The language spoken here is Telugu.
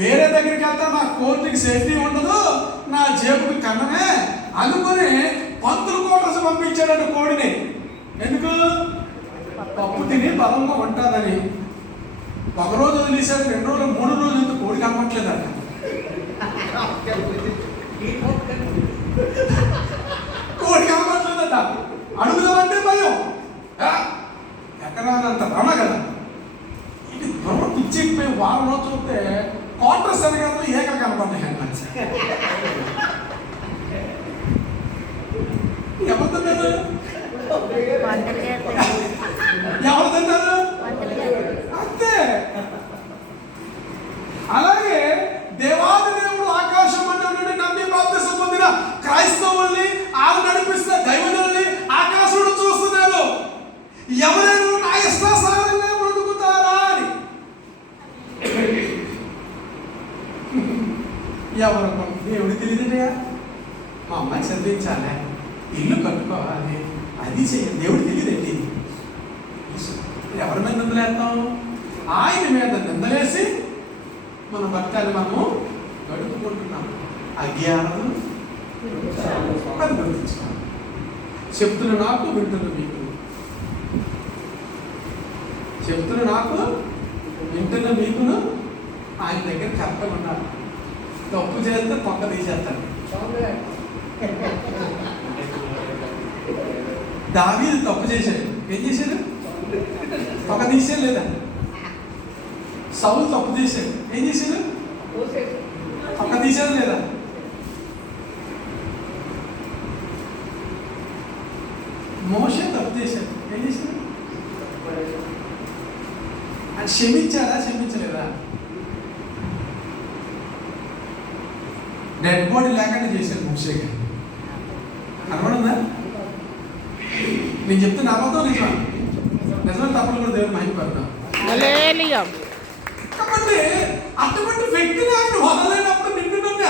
వేరే దగ్గరికి వెళ్తే నా కోర్టుకి సేఫ్టీ ఉండదు, నా జేబుకి కన్నమే అనుకుని పంతులు కోటర్స్ పంపించాడట కోడిని. ఎందుకు? పప్పు తిని బలంగా ఉంటుందని. ఒకరోజు వదిలేసాడు, 2 రోజులు 3 రోజులు ఎందుకు కోడి కనపట్లేదట. కోడి కనపట్లేదట. అడుగుదామంటే భయం, ఎక్కడానంత రమ కదా. ఇది దొరవ పిచ్చిపోయి వారం రోజు చూస్తే క్వార్టర్స్ అనగానే ఏక కనపడ్డాయి. ఎవరు తిన్నారు? ఎవరు తిన్నారు? అంతే. అలాగే దేవాది దేవుడు ఆకాశం అంటే నమ్మి బాప్తిసం పొందిన క్రైస్తవుల్ని, ఆమె నడిపిస్తున్న దైవజనుల్ని ఆకాశంలో చూస్తున్నారు. ఎవరైనా నా ఇష్టాసారంగా వండుకుతారా అని. ఎవరు దేవుడు తెలియదుటయా, మా అమ్మాయి చదివించాలి, ఇల్లు కట్టుకోవాలి, అది చేయాలి, దేవుడు తెలియదండి. ఎవరి మీద నిందలేస్తాం? ఆయన మీద నిందలేసి మన భక్తాన్ని మనము గడుపుకుంటున్నాం. అజ్ఞానం అనుభవించాలి. చెప్తున్న నాకు, వింటున్న మీకు. చెప్తున్న నాకు, వింటున్న మీకును ఆయన దగ్గర కరెక్ట్గా ఉండాలి. తప్పు చేస్తే పక్క తీసేస్తాను. దావీదు తప్పు చేశాడు, ఏం చేశాడు? పక్క తీసాడు లేదా? సౌలు తప్పు చేశాడు, ఏం చేశాడు? పక్క తీసాడు లేదా? మోషే తప్పు చేశాడు, ఏం చేశాడు? అని క్షమించాడా, క్షమించలేదా? డెడ్ బాడీ లేకుండా చేశాడు మోషే గారు. కనబడిందా? నేను చెప్తే నా అబద్ధం నిజమా? నిజమే తప్పలు కూడా దేవుడు మహిమపడతాం. కాబట్టి అటువంటి వ్యక్తిని ఆయన వదలలేనప్పుడు నిన్ను నమ్మి